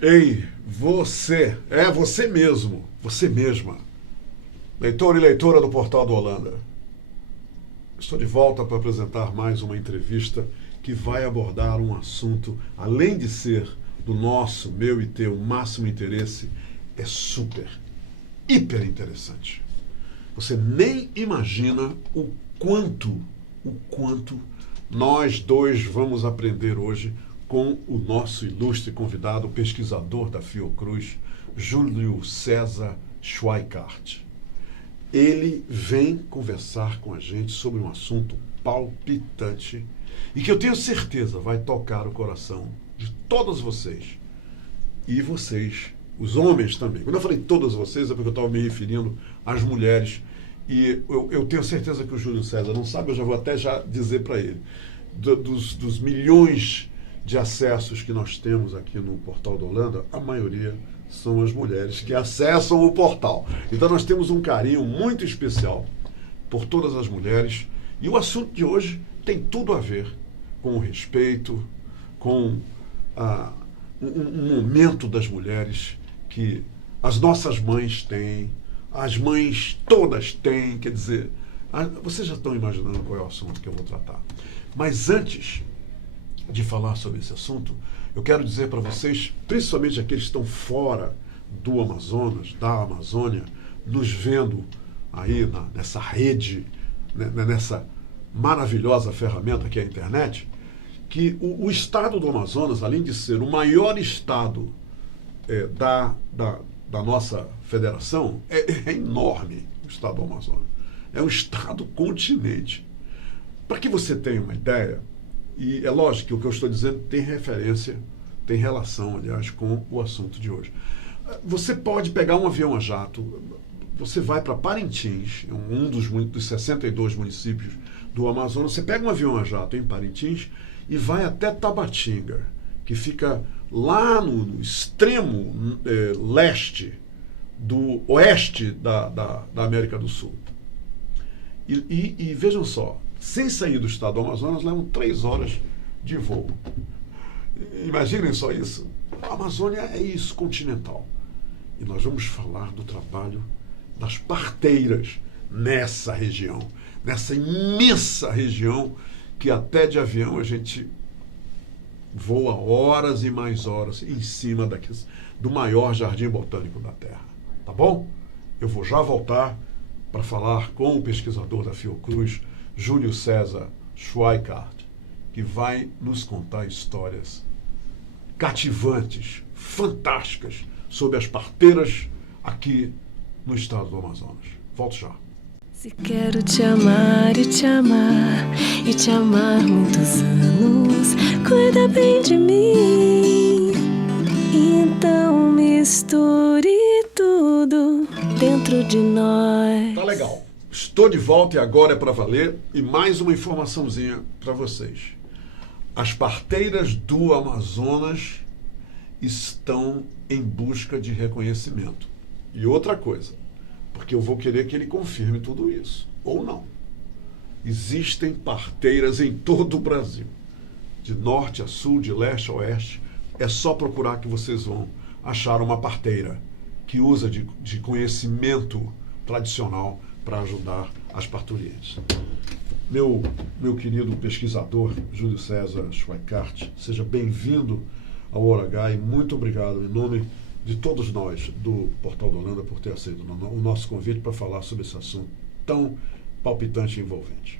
Ei, você, você mesmo, você mesma, leitor e leitora do Portal do Holanda. Estou de volta para apresentar mais uma entrevista que vai abordar um assunto, além de ser do nosso, meu e teu máximo interesse, é super, hiper interessante. Você nem imagina o quanto nós dois vamos aprender hoje com o nosso ilustre convidado, pesquisador da Fiocruz, Júlio César Schweikart. Ele vem conversar com a gente sobre um assunto palpitante e que eu tenho certeza vai tocar o coração de todos vocês. E vocês, os homens também. Quando eu falei todas vocês, é porque eu estava me referindo às mulheres. E eu tenho certeza que o Júlio César não sabe, eu já vou até já dizer para ele. Dos milhões de acessos que nós temos aqui no Portal do Holanda, a maioria são as mulheres que acessam o portal. Então nós temos um carinho muito especial por todas as mulheres. E o assunto de hoje tem tudo a ver com o respeito, com um momento das mulheres que as nossas mães têm, as mães todas têm, quer dizer, vocês já estão imaginando qual é o assunto que eu vou tratar. Mas antes de falar sobre esse assunto, eu quero dizer para vocês, principalmente aqueles que estão fora do Amazonas, da Amazônia, nos vendo aí nessa rede, nessa maravilhosa ferramenta que é a internet, que o estado do Amazonas, além de ser o maior estado da nossa federação, é enorme o estado do Amazonas. É um estado continente. Para que você tenha uma ideia, e é lógico que o que eu estou dizendo tem referência, tem relação, aliás, com o assunto de hoje. Você pode pegar um avião a jato, você vai para Parintins, um dos 62 municípios do Amazonas, você pega um avião a jato em Parintins e vai até Tabatinga, que fica lá no extremo leste, do oeste da América do Sul. E vejam só, sem sair do estado do Amazonas, levam 3 horas de voo. Imaginem só isso. A Amazônia é isso, continental. E nós vamos falar do trabalho das parteiras nessa região, nessa imensa região que até de avião a gente voa horas e mais horas em cima do maior jardim botânico da Terra. Tá bom? Eu vou já voltar para falar com o pesquisador da Fiocruz, Júlio César Schweikart, que vai nos contar histórias cativantes, fantásticas, sobre as parteiras aqui no estado do Amazonas. Volto já. Se quero te amar e te amar, e te amar muitos anos, cuida bem de mim. Então misture tudo dentro de nós. Tá legal. Estou de volta e agora é para valer. E mais uma informaçãozinha para vocês. As parteiras do Amazonas estão em busca de reconhecimento. E outra coisa, porque eu vou querer que ele confirme tudo isso, ou não. Existem parteiras em todo o Brasil, de norte a sul, de leste a oeste. É só procurar que vocês vão achar uma parteira que usa de conhecimento tradicional para ajudar as parturientes. Meu querido pesquisador, Júlio César Schweikart, seja bem-vindo ao Hora H e muito obrigado em nome de todos nós do Portal do Holanda por ter aceito o nosso convite para falar sobre esse assunto tão palpitante e envolvente.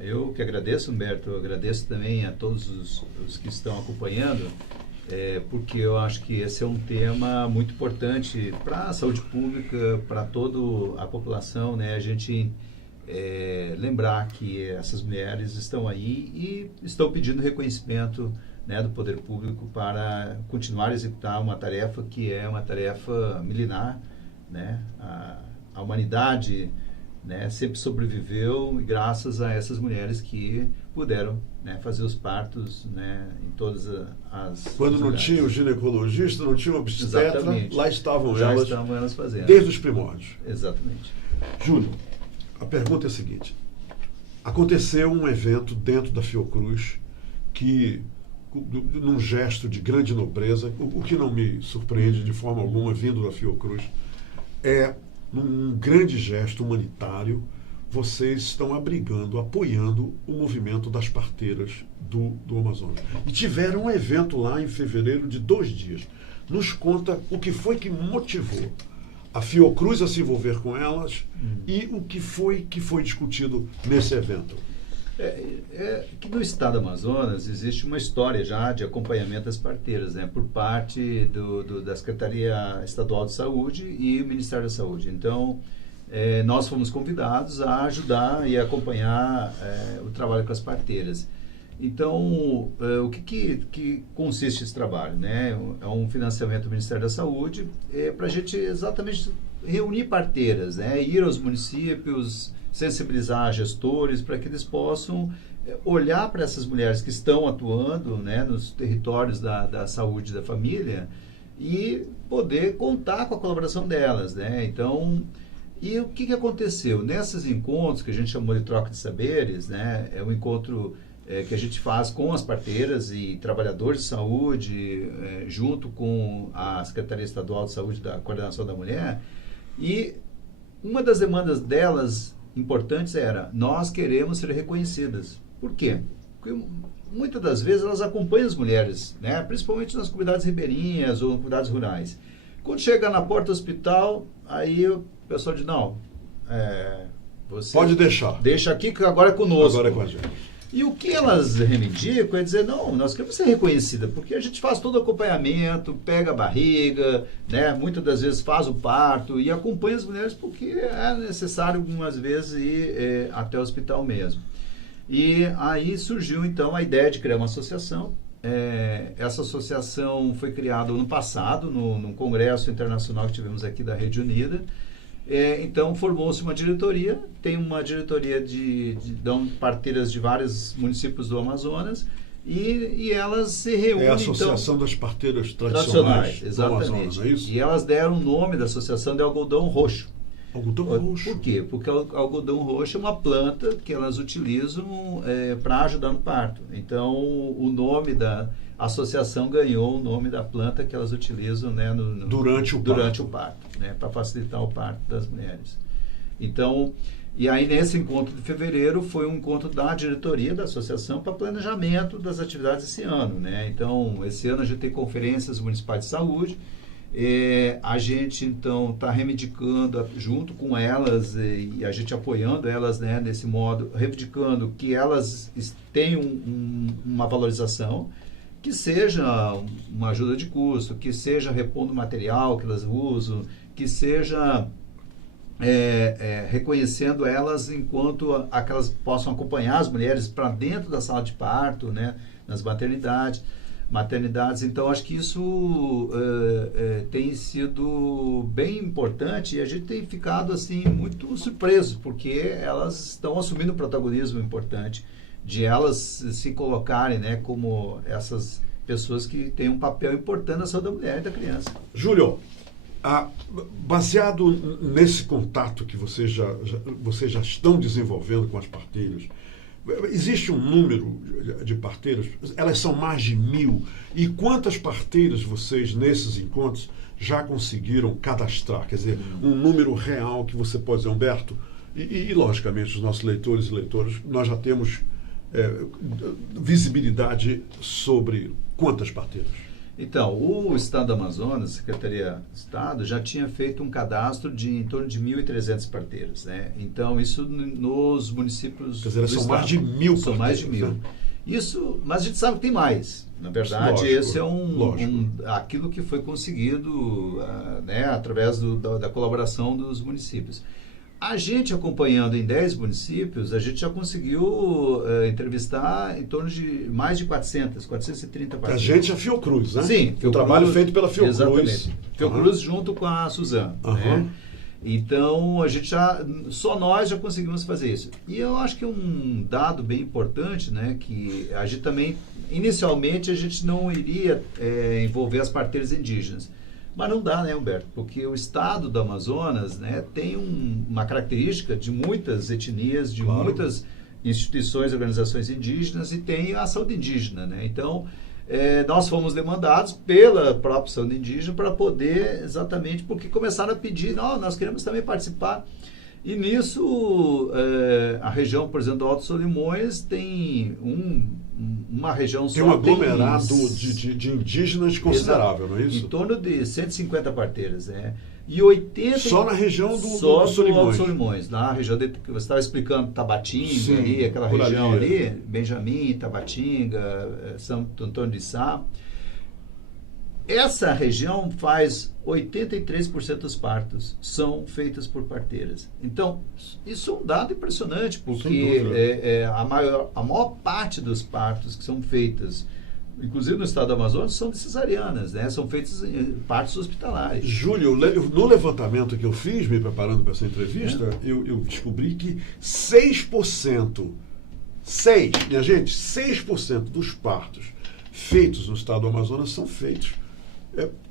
Eu que agradeço, Humberto, eu agradeço também a todos os que estão acompanhando, porque eu acho que esse é um tema muito importante para a saúde pública, para toda a população, né? A gente lembrar que essas mulheres estão aí e estão pedindo reconhecimento, né, do poder público para continuar a executar uma tarefa que é uma tarefa milenar, né? A humanidade, né, sempre sobreviveu graças a essas mulheres que puderam, né, fazer os partos, né, em todas as quando não tinha o ginecologista, não tinha o obstetra, lá estavam elas fazendo. Desde os primórdios. Exatamente. Júlio, a pergunta é a seguinte: aconteceu um evento dentro da Fiocruz que num gesto de grande nobreza, o que não me surpreende de forma alguma, vindo da Fiocruz, num grande gesto humanitário, vocês estão abrigando, apoiando o movimento das parteiras do Amazonas. E tiveram um evento lá em fevereiro de 2 dias. Nos conta o que foi que motivou a Fiocruz a se envolver com elas e o que foi discutido nesse evento. Que no estado do Amazonas existe uma história já de acompanhamento das parteiras, né, por parte da Secretaria Estadual de Saúde e o Ministério da Saúde. Então, nós fomos convidados a ajudar e acompanhar o trabalho com as parteiras. Então, o que consiste esse trabalho? Né? É um financiamento do Ministério da Saúde para a gente exatamente reunir parteiras, né? Ir aos municípios, sensibilizar gestores para que eles possam olhar para essas mulheres que estão atuando, né, nos territórios da saúde da família e poder contar com a colaboração delas, né? Então, e o que aconteceu? Nesses encontros que a gente chamou de troca de saberes, né, é um encontro que a gente faz com as parteiras e trabalhadores de saúde, junto com a Secretaria Estadual de Saúde da Coordenação da Mulher, e uma das demandas delas importantes era: nós queremos ser reconhecidas. Por quê? Porque muitas das vezes elas acompanham as mulheres, né? Principalmente nas comunidades ribeirinhas ou comunidades rurais. Quando chega na porta do hospital, aí o pessoal diz: não, você pode deixar. Deixa aqui que agora é conosco. Agora é com a gente. E o que elas reivindicam é dizer: não, nós queremos ser reconhecida, porque a gente faz todo o acompanhamento, pega a barriga, né, muitas das vezes faz o parto e acompanha as mulheres porque é necessário algumas vezes ir até o hospital mesmo. E aí surgiu então a ideia de criar uma associação. Essa associação foi criada ano passado, num congresso internacional que tivemos aqui da Rede Unida. Então formou-se uma diretoria, tem uma diretoria de parteiras de vários municípios do Amazonas e elas se reúnem. É a Associação das Parteiras Tradicionais, do exatamente. Amazonas, não é isso? E elas deram o nome da associação de algodão roxo. Algodão roxo. Por quê? Porque o algodão roxo é uma planta que elas utilizam para ajudar no parto. Então, o nome da associação ganhou o nome da planta que elas utilizam, né, durante o parto, né, para facilitar o parto das mulheres. Então, e aí nesse encontro de fevereiro foi um encontro da diretoria da associação para planejamento das atividades esse ano, né? Então, esse ano a gente tem conferências municipais de saúde. A gente então está reivindicando junto com elas e a gente apoiando elas, né, nesse modo, reivindicando que elas tenham uma valorização, que seja uma ajuda de custo, que seja repondo material que elas usam, que seja reconhecendo elas enquanto que elas possam acompanhar as mulheres para dentro da sala de parto, né, nas maternidades. Então, acho que isso tem sido bem importante e a gente tem ficado assim muito surpreso, porque elas estão assumindo um protagonismo importante de elas se colocarem, né, como essas pessoas que têm um papel importante na saúde da mulher e da criança. Júlio, baseado nesse contato que vocês já estão desenvolvendo com as parteiras, existe um número de parteiras? Elas são mais de 1.000. E quantas parteiras vocês, nesses encontros, já conseguiram cadastrar? Quer dizer, um número real que você pode dizer, Humberto, e logicamente, os nossos leitores e leitoras, nós já temos visibilidade sobre quantas parteiras? Então, o Estado do Amazonas, a Secretaria de Estado, já tinha feito um cadastro de em torno de 1.300 parteiras, né? Então, isso nos municípios. Quer dizer, são mais de 1.000 parteiras. São mais de 1.000. Né? Isso, mas a gente sabe que tem mais. Na verdade, lógico, esse é aquilo que foi conseguido né, através da colaboração dos municípios. A gente, acompanhando em 10 municípios, a gente já conseguiu entrevistar em torno de mais de 430 parteiras. A gente é Fiocruz, né? Sim. O trabalho feito pela Fiocruz. Exatamente. Fiocruz junto com a Suzana. Né? Então, só nós já conseguimos fazer isso. E eu acho que um dado bem importante, né, que a gente também, inicialmente, a gente não iria envolver as parteiras indígenas. Mas não dá, né, Humberto? Porque o estado do Amazonas, né, tem uma característica de muitas etnias, de muitas instituições e organizações indígenas e tem a saúde indígena, né? Então, nós fomos demandados pela própria Saúde Indígena para poder, exatamente, porque começaram a pedir, nós queremos também participar. E nisso, a região, por exemplo, do Alto Solimões tem uma região só. Tem um aglomerado de indígenas considerável, não é isso? Em torno de 150 parteiras, né? E 80... Só na região do Solimões. Alto Solimões, na região que você estava explicando, Tabatinga, ali, aquela região ali, Benjamin, Tabatinga, Santo Antônio de Sá. Essa região faz 83% dos partos são feitas por parteiras. Então, isso é um dado impressionante, porque a maior parte dos partos que são feitas, inclusive no estado do Amazonas, são de cesarianas, né? São feitos em partos hospitalares. Júlio, no levantamento que eu fiz, me preparando para essa entrevista, eu descobri que 6%, minha gente, 6% dos partos feitos no estado do Amazonas são feitos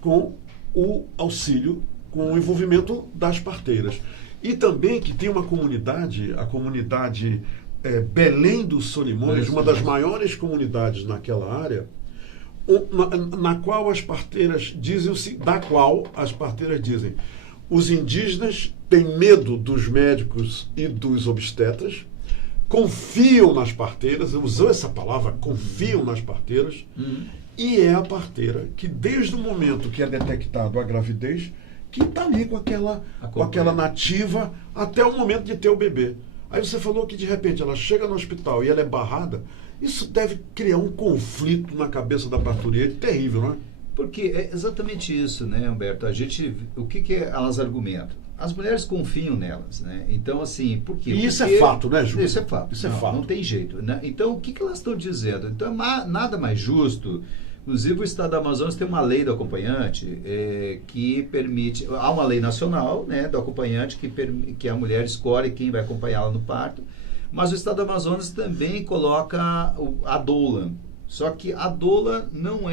com o auxílio, com o envolvimento das parteiras. E também que tem uma comunidade, a comunidade Belém dos Solimões, uma das maiores comunidades naquela área, na qual as parteiras dizem, os indígenas têm medo dos médicos e dos obstetras, confiam nas parteiras, usou essa palavra, confiam nas parteiras, e é a parteira que, desde o momento que é detectado a gravidez, que está ali com aquela nativa até o momento de ter o bebê. Aí você falou que, de repente, ela chega no hospital e ela é barrada. Isso deve criar um conflito na cabeça da parturiente terrível, não é? Porque é exatamente isso, né, Humberto? O que elas argumentam? As mulheres confiam nelas, né? Então, assim, por quê? E isso é fato, né, Júlio? Isso é fato. Isso é fato. Não tem jeito, né? Então, o que elas estão dizendo? Então, nada mais justo. Inclusive, o Estado do Amazonas tem uma lei do acompanhante que permite... Há uma lei nacional, né, do acompanhante que a mulher escolhe quem vai acompanhá-la no parto, mas o Estado do Amazonas também coloca a doula. Só que a doula não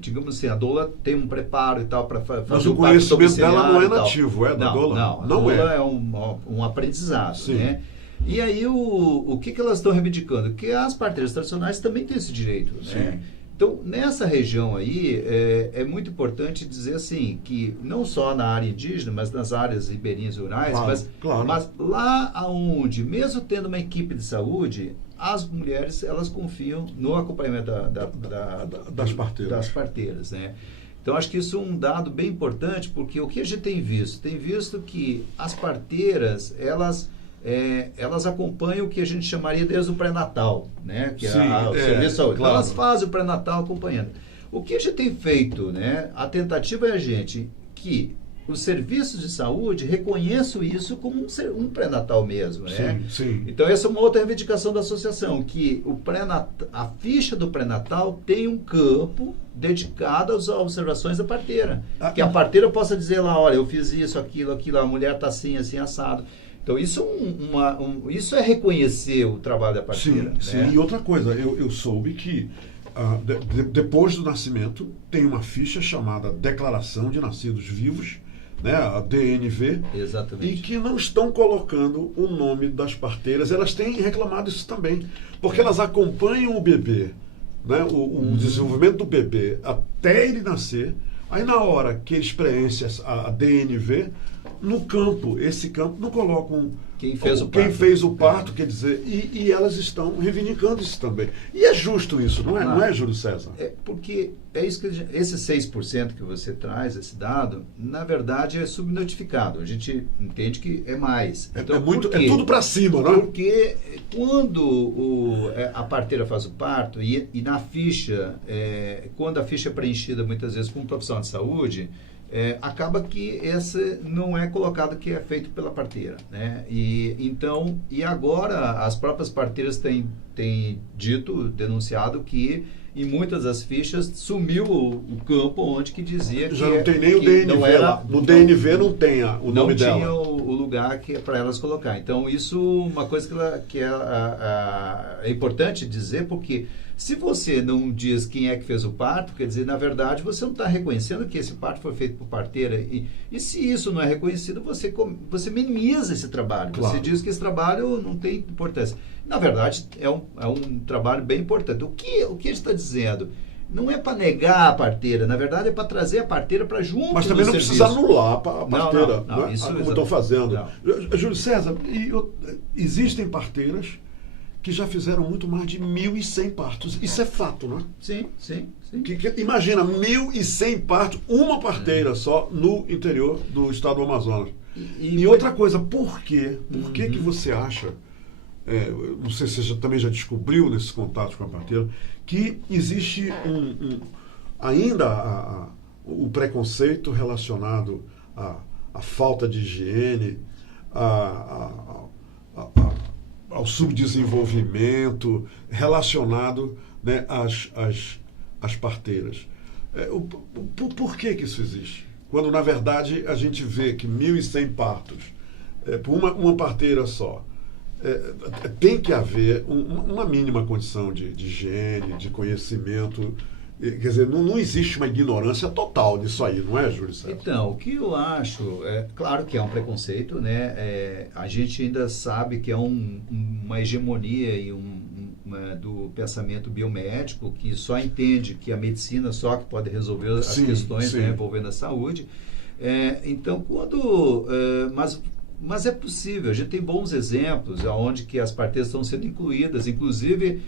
digamos assim, a doula tem um preparo e tal para fazer mas o conhecimento dela não é nativo, da doula? Não, a doula é um aprendizado, sim, né? E aí, o que elas estão reivindicando? Que as parteiras tradicionais também têm esse direito, né? Então, nessa região aí, é muito importante dizer assim, que não só na área indígena, mas nas áreas ribeirinhas rurais, mas lá onde, mesmo tendo uma equipe de saúde, as mulheres, elas confiam no acompanhamento das parteiras, né? Então, acho que isso é um dado bem importante, porque o que a gente tem visto? Tem visto que as parteiras, elas acompanham o que a gente chamaria desde o pré-natal, né? Que o serviço de saúde. Claro. Elas fazem o pré-natal acompanhando. O que a gente tem feito, né? A tentativa é que os serviços de saúde reconheçam isso como um pré-natal mesmo, né? Sim. Então, essa é uma outra reivindicação da associação, que a ficha do pré-natal tem um campo dedicado às observações da parteira. Que a parteira possa dizer lá, olha, eu fiz isso, aquilo, a mulher está assim, assado. Então, isso é reconhecer o trabalho da parteira. Sim. Né? E outra coisa, eu soube que depois do nascimento tem uma ficha chamada Declaração de Nascidos Vivos, né, a DNV. Exatamente. E que não estão colocando o nome das parteiras. Elas têm reclamado isso também, porque elas acompanham o bebê, né, o desenvolvimento do bebê até ele nascer. Aí, na hora que eles preenchem a DNV, no campo, esse campo, não colocam quem fez o parto, quer dizer, e elas estão reivindicando isso também. E é justo isso, não é, não é, Júlio César? Porque é isso que esse 6% que você traz, esse dado, na verdade é subnotificado. A gente entende que é mais. Então, é tudo para cima, não é? Porque quando a parteira faz o parto e na ficha, quando a ficha é preenchida muitas vezes com um profissional de saúde, acaba que esse não é colocado que é feito pela parteira, né? E agora as próprias parteiras têm denunciado que em muitas das fichas sumiu o campo onde que dizia já que não tem nem o DNV não era, lá. No DNV não tem o nome dela. Não tinha o lugar que para elas colocar. Então isso uma coisa que é importante dizer, porque se você não diz quem é que fez o parto, quer dizer, na verdade, você não está reconhecendo que esse parto foi feito por parteira. E se isso não é reconhecido, você minimiza esse trabalho. Claro. Você diz que esse trabalho não tem importância. Na verdade, é um trabalho bem importante. O que a gente está dizendo? Não é para negar a parteira, na verdade é para trazer a parteira para junto. Mas também não precisa anular a parteira, não, né? isso, Como estão fazendo. Não. Júlio César, existem parteiras que já fizeram muito mais de 1.100 partos. Isso é fato, né? Sim. Imagina, 1.100 partos, uma parteira só no interior do estado do Amazonas. E outra coisa, por quê? Por que você acha, não sei se você também já descobriu nesses contatos com a parteira, que existe ainda o preconceito relacionado à falta de higiene, ao subdesenvolvimento relacionado, né, às parteiras. Por que isso existe? Quando, na verdade, a gente vê que 1.100 partos por uma parteira só, tem que haver uma mínima condição de higiene, de conhecimento. Quer dizer, não existe uma ignorância total nisso aí, não é, Júlio César? Então, o que eu acho, claro que é um preconceito, né? A gente ainda sabe que é uma hegemonia e do pensamento biomédico que só entende que a medicina só que pode resolver as questões, né, envolvendo a saúde. Então, mas é possível, a gente tem bons exemplos onde que as parteiras estão sendo incluídas, inclusive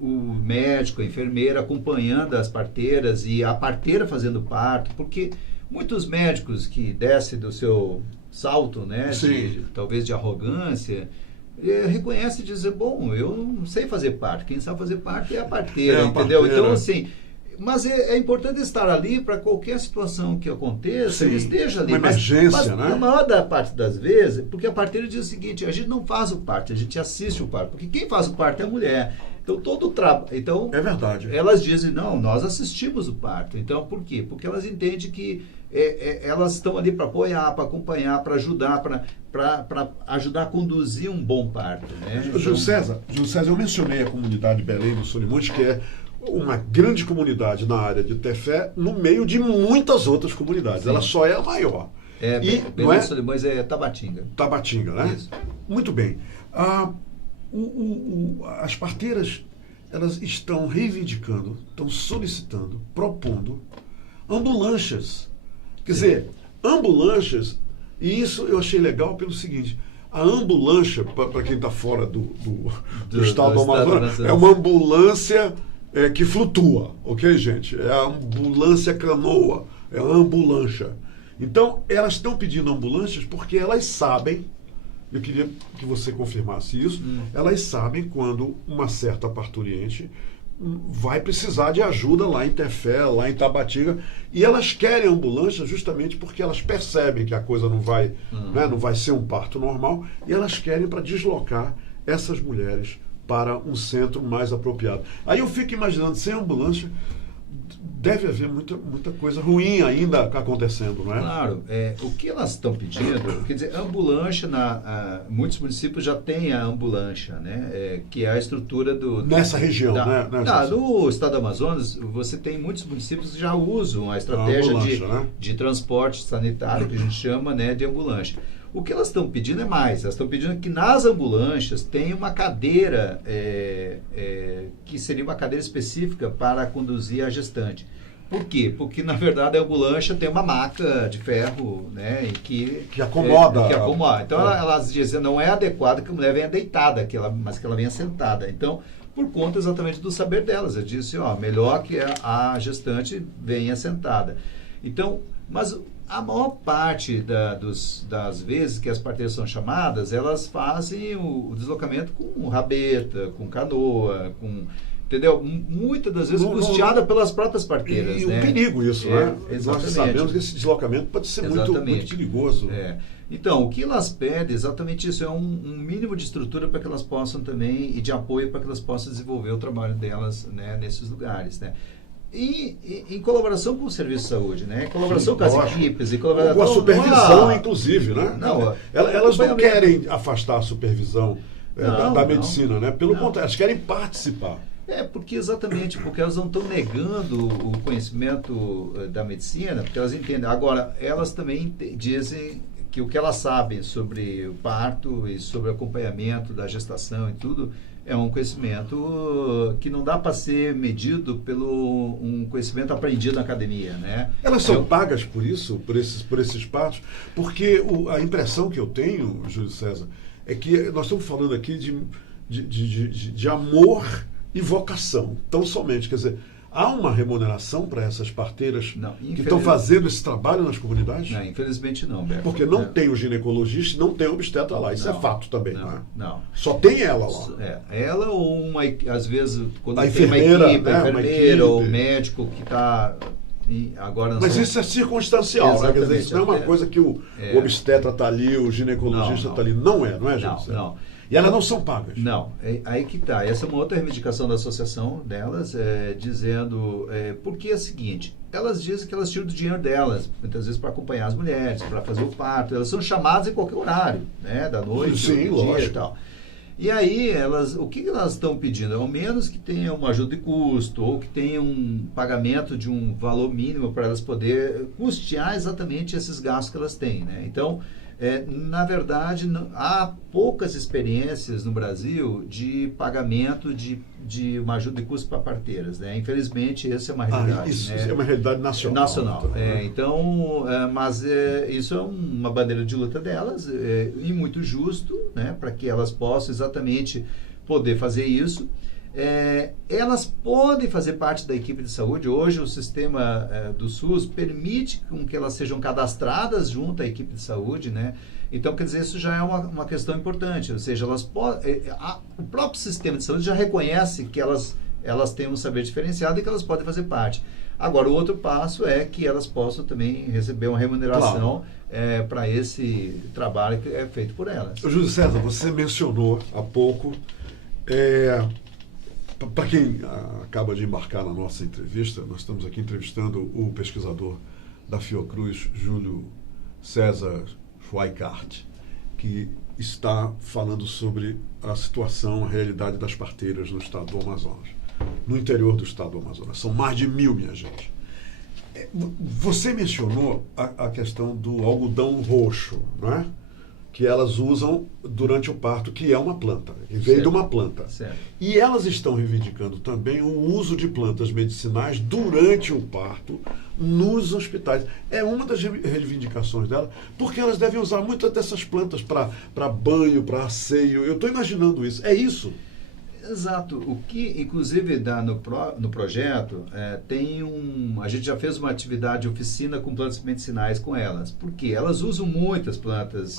o médico, a enfermeira acompanhando as parteiras e a parteira fazendo parto, porque muitos médicos que descem do seu salto, né, talvez de arrogância, reconhecem e dizem, bom, eu não sei fazer parto, quem sabe fazer parto é a parteira, entendeu? Parteira. Então, assim, mas é importante estar ali para qualquer situação que aconteça, ele esteja ali. Uma emergência, mas né? A maior parte das vezes, porque a parteira diz o seguinte, a gente não faz o parto, a gente assiste o parto, porque quem faz o parto é a mulher. Então, todo o trabalho... Então, é verdade. Elas dizem, não, nós assistimos o parto. Então, por quê? Porque elas entendem que elas estão ali para apoiar, para acompanhar, para ajudar, para ajudar a conduzir um bom parto. Né? Então, Júlio César, eu mencionei a comunidade Belém do Solimões, que é uma grande comunidade na área de Tefé, no meio de muitas outras comunidades. Sim. Ela só é a maior. Belém do Solimões é Tabatinga. Tabatinga, né? Isso. Muito bem. As parteiras, elas estão reivindicando, estão solicitando, propondo ambulâncias. Quer dizer, ambulâncias, e isso eu achei legal pelo seguinte, a ambulância, para quem está fora do estado do Amazonas, é uma ambulância que flutua, ok, gente? É a ambulância canoa, é a ambulância. Então, elas estão pedindo ambulâncias porque elas sabem, eu queria que você confirmasse isso, elas sabem quando uma certa parturiente vai precisar de ajuda lá em Tefé, lá em Tabatinga, e elas querem ambulância justamente porque elas percebem que a coisa não vai, né, não vai ser um parto normal, e elas querem para deslocar essas mulheres para um centro mais apropriado. Aí eu fico imaginando, sem ambulância, deve haver muita coisa ruim ainda acontecendo, não é? Claro. O que elas estão pedindo, quer dizer, ambulância, muitos municípios já têm a ambulância, né? Que é a estrutura nessa região, né? No estado do Amazonas, você tem muitos municípios que já usam a estratégia de transporte sanitário, que a gente chama, né, de ambulância. O que elas estão pedindo é mais. Elas estão pedindo que nas ambulâncias tenha uma cadeira, que seria uma cadeira específica para conduzir a gestante. Por quê? Porque, na verdade, a ambulância tem uma maca de ferro, né, que acomoda. Então, elas dizem não é adequado que a mulher venha deitada, mas que ela venha sentada. Então, por conta exatamente do saber delas. Eu disse, melhor que a gestante venha sentada. Então, mas a maior parte das vezes que as parteiras são chamadas, elas fazem o deslocamento com rabeta, com canoa, entendeu? Muitas das vezes custeada pelas próprias parteiras. E né? um perigo isso, né? Exatamente. Nós sabemos que esse deslocamento pode ser muito perigoso. Então, o que elas pedem, exatamente isso, é um mínimo de estrutura para que elas possam também, e de apoio para que elas possam desenvolver o trabalho delas, né, nesses lugares, né? E em colaboração com o Serviço de Saúde, né? Em colaboração com as equipes. Com a supervisão, inclusive, né? Elas não querem afastar a supervisão da medicina, né? Pelo contrário, elas querem participar. Porque elas não estão negando o conhecimento da medicina, porque elas entendem. Agora, elas também dizem que o que elas sabem sobre o parto e sobre o acompanhamento da gestação e tudo é um conhecimento que não dá para ser medido pelo um conhecimento aprendido na academia, né? Elas são pagas por isso, por esses partos? Porque a impressão que eu tenho, Júlio César, é que nós estamos falando aqui de amor e vocação, tão somente. Quer dizer, há uma remuneração para essas parteiras que estão fazendo esse trabalho nas comunidades? Não, infelizmente não, Beto. Porque não tem o ginecologista, não tem o obstetra lá. Isso é fato também, não, não é? Não. Só tem ela lá. Ela ou às vezes, quando a tem enfermeira, uma equipe, né? a enfermeira ou o médico que está... Agora Mas isso é circunstancial, né? Quer dizer, isso não é uma coisa que o obstetra está ali, o ginecologista está ali. Não é, Júlio César? Não. E elas não são pagas? Não, aí que está. Essa é uma outra reivindicação da associação delas, dizendo... porque é o seguinte, elas dizem que elas tiram do dinheiro delas, muitas vezes para acompanhar as mulheres, para fazer o parto. Elas são chamadas em qualquer horário, né? Da noite, sim, do lógico. dia e tal. E aí, o que elas estão pedindo? Ao menos que tenha uma ajuda de custo, ou que tenha um pagamento de um valor mínimo para elas poderem custear exatamente esses gastos que elas têm, né? Então, na verdade, há poucas experiências no Brasil de pagamento de uma ajuda de custo para parteiras, né? Infelizmente, essa é uma realidade. Isso né? é uma realidade nacional. Então, mas isso é uma bandeira de luta delas, e muito justo, né? Para que elas possam exatamente poder fazer isso. Elas podem fazer parte da equipe de saúde. Hoje o sistema do SUS permite com que elas sejam cadastradas junto à equipe de saúde, né? Então, quer dizer, isso já é uma questão importante, ou seja, elas o próprio sistema de saúde já reconhece que elas têm um saber diferenciado e que elas podem fazer parte. Agora, o outro passo é que elas possam também receber uma remuneração para esse trabalho que é feito por elas. Júlio César, você mencionou há pouco... Para quem acaba de embarcar na nossa entrevista, nós estamos aqui entrevistando o pesquisador da Fiocruz, Júlio César Schweikart, que está falando sobre a situação, a realidade das parteiras no estado do Amazonas, no interior do estado do Amazonas. São mais de 1.000, minha gente. Você mencionou a questão do algodão roxo, não é? Que elas usam durante o parto, que é uma planta, que veio de uma planta. Certo. E elas estão reivindicando também o uso de plantas medicinais durante o parto nos hospitais. É uma das reivindicações dela, porque elas devem usar muitas dessas plantas para banho, para asseio. Eu estou imaginando isso. É isso? Exato. O que, inclusive, dá no projeto, a gente já fez uma atividade oficina com plantas medicinais com elas. Porque elas usam muitas plantas.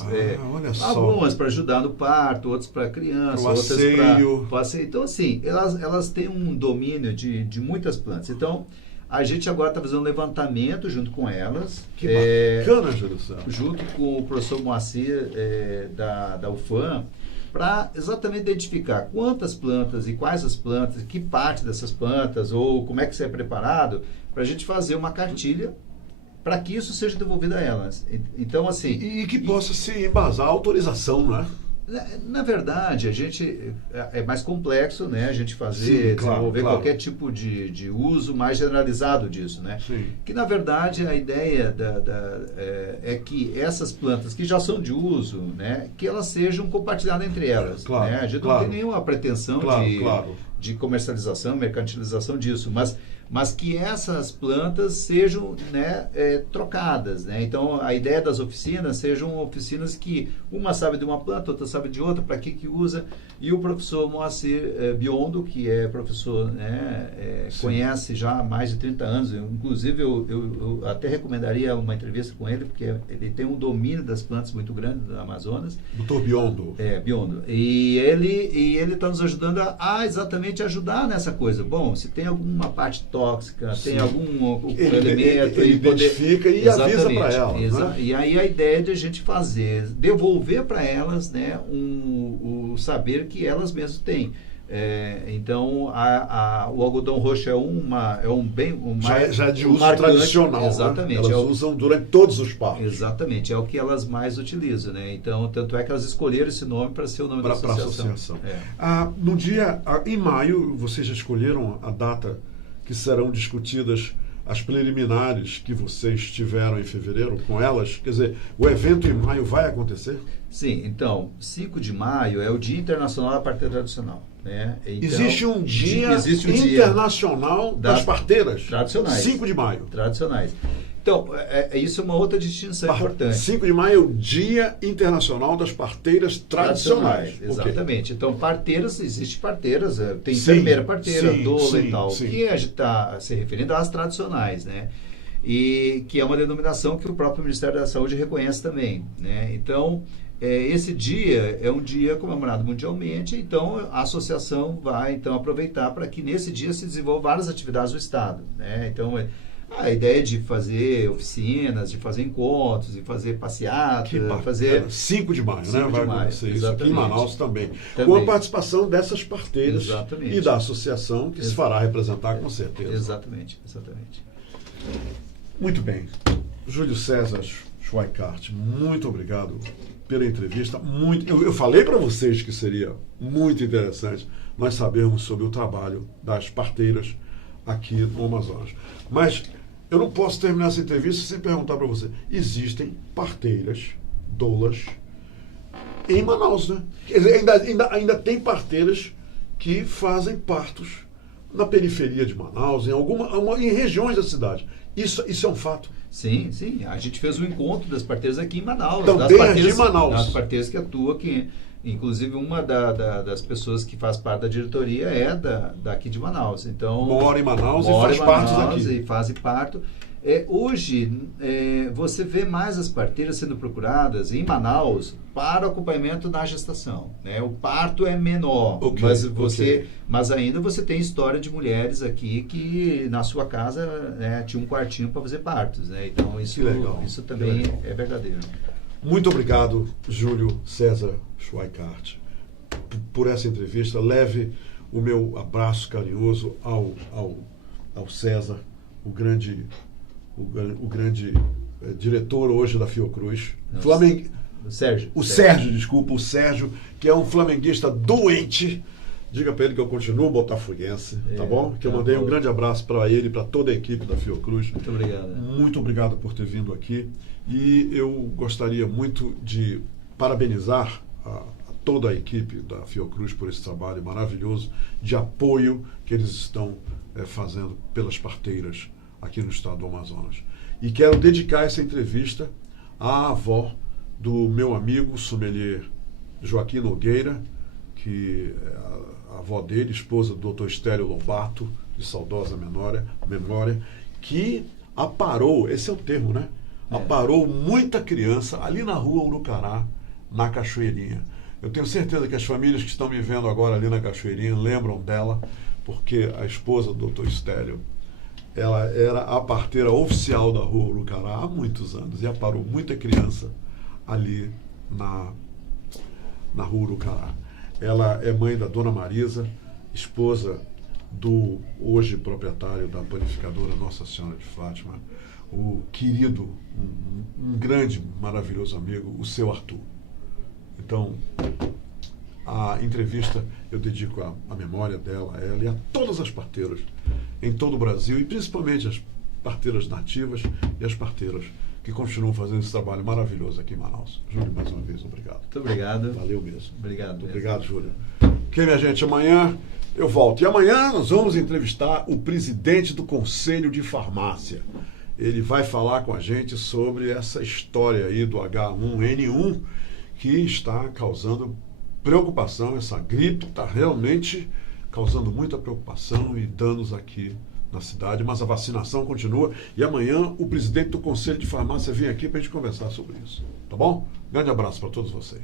Olha só. Algumas para ajudar no parto, outras para criança, outras para asseio. Então, assim, elas têm um domínio de muitas plantas. Então, a gente agora está fazendo um levantamento junto com elas. Que bacana, Júlio César. Junto com o professor Moacir, da UFAM, para exatamente identificar quantas plantas e quais as plantas, que parte dessas plantas, ou como é que isso é preparado, para a gente fazer uma cartilha para que isso seja devolvido a elas. Então, assim... E que possa se embasar a autorização, não é? Na verdade, a gente é mais complexo, né? A gente desenvolver qualquer tipo de uso mais generalizado disso, né? Sim. Que na verdade a ideia é que essas plantas que já são de uso, né? Que elas sejam compartilhadas entre elas. Claro, né? A gente não tem nenhuma pretensão de comercialização, mercantilização disso, mas que essas plantas sejam, né, trocadas, né? Então, a ideia das oficinas sejam oficinas que uma sabe de uma planta, outra sabe de outra, para que usa, e o professor Moacir Biondo, que é professor, né, conhece já há mais de 30 anos, inclusive eu até recomendaria uma entrevista com ele, porque ele tem um domínio das plantas muito grande do Amazonas. Doutor Biondo. Biondo. E ele está nos ajudando a exatamente ajudar nessa coisa. Bom, se tem alguma parte tóxica, tem algum elemento... Ele identifica e avisa para elas. Né? E aí a ideia de a gente devolver para elas, né, o saber que elas mesmas têm. Então, o algodão roxo é um bem... Já é de uso tradicional. Exatamente. Né? Elas usam durante todos os partos. Exatamente. É o que elas mais utilizam. Né? Então, tanto é que elas escolheram esse nome para ser o nome da associação. No dia... em maio, vocês já escolheram a data que serão discutidas as preliminares que vocês tiveram em fevereiro com elas, quer dizer, o evento em maio vai acontecer? Sim, então, 5 de maio é o Dia Internacional da Parteira Tradicional. Né? Então, existe um dia internacional das parteiras tradicionais. 5 de maio. Tradicionais. Então, isso é uma outra distinção importante. 5 de maio é o Dia Internacional das Parteiras Tradicionais. Exatamente. Okay. Então, parteiras, existe parteiras, tem sim, enfermeira parteira, sim, doula sim, e tal, sim. que a gente está se referindo às tradicionais, né? E que é uma denominação que o próprio Ministério da Saúde reconhece também, né? Então, esse dia é um dia comemorado mundialmente, então a associação vai então aproveitar para que nesse dia se desenvolvam várias atividades do Estado, né? Então, a ideia de fazer oficinas, de fazer encontros, de fazer passeata, fazer... 5 de maio, 5 né? Vai acontecer isso aqui em Manaus também. Com a participação dessas parteiras e da associação que se fará representar com certeza. Exatamente. Muito bem. Júlio César Schweikart, muito obrigado pela entrevista. Eu falei para vocês que seria muito interessante nós sabermos sobre o trabalho das parteiras aqui no Amazonas. Mas eu não posso terminar essa entrevista sem perguntar para você. Existem parteiras, doulas, em Manaus, né? Ainda tem parteiras que fazem partos na periferia de Manaus, em regiões da cidade. Isso é um fato. Sim. A gente fez um encontro das parteiras aqui em Manaus. Também de Manaus. Das parteiras que atuam aqui. Inclusive, uma das pessoas que faz parte da diretoria é daqui de Manaus. Então, mora em Manaus e faz partos aqui. E faz parto. Hoje, você vê mais as parteiras sendo procuradas em Manaus para acompanhamento na gestação. Né? O parto é menor, mas ainda você tem história de mulheres aqui que na sua casa tinha um quartinho para fazer partos. Né? Então, isso também é verdadeiro. Muito obrigado, Júlio César Schweikart, por essa entrevista. Leve o meu abraço carinhoso ao César, o grande diretor hoje da Fiocruz. O Sérgio, que é um flamenguista doente. Diga para ele que eu continuo botafoguense, tá bom? Que eu mandei um grande abraço para ele e para toda a equipe da Fiocruz. Muito obrigado. Muito obrigado por ter vindo aqui. E eu gostaria muito de parabenizar a toda a equipe da Fiocruz por esse trabalho maravilhoso de apoio que eles estão fazendo pelas parteiras aqui no estado do Amazonas. E quero dedicar essa entrevista à avó do meu amigo sommelier Joaquim Nogueira, que é a avó dele, esposa do Dr. Estélio Lobato, de saudosa memória, que aparou, esse é o termo, né? Aparou muita criança ali na rua Urucará, na Cachoeirinha. Eu tenho certeza que as famílias que estão me vendo agora ali na Cachoeirinha lembram dela, porque a esposa do Dr. Estélio, ela era a parteira oficial da rua Urucará há muitos anos e aparou muita criança ali na rua Urucará. Ela é mãe da Dona Marisa, esposa do hoje proprietário da panificadora Nossa Senhora de Fátima, o querido, um grande, maravilhoso amigo, o seu Arthur. Então, a entrevista eu dedico à memória dela, a ela e a todas as parteiras em todo o Brasil, e principalmente as parteiras nativas e as parteiras que continuam fazendo esse trabalho maravilhoso aqui em Manaus. Júlio, mais uma vez, obrigado. Muito obrigado. Valeu mesmo. Obrigado. Obrigado, Júlio. Ok, minha gente, amanhã eu volto. E amanhã nós vamos entrevistar o presidente do Conselho de Farmácia. Ele vai falar com a gente sobre essa história aí do H1N1 que está causando preocupação. Essa gripe está realmente causando muita preocupação e danos aqui na cidade, mas a vacinação continua e amanhã o presidente do Conselho de Farmácia vem aqui para a gente conversar sobre isso. Tá bom? Grande abraço para todos vocês.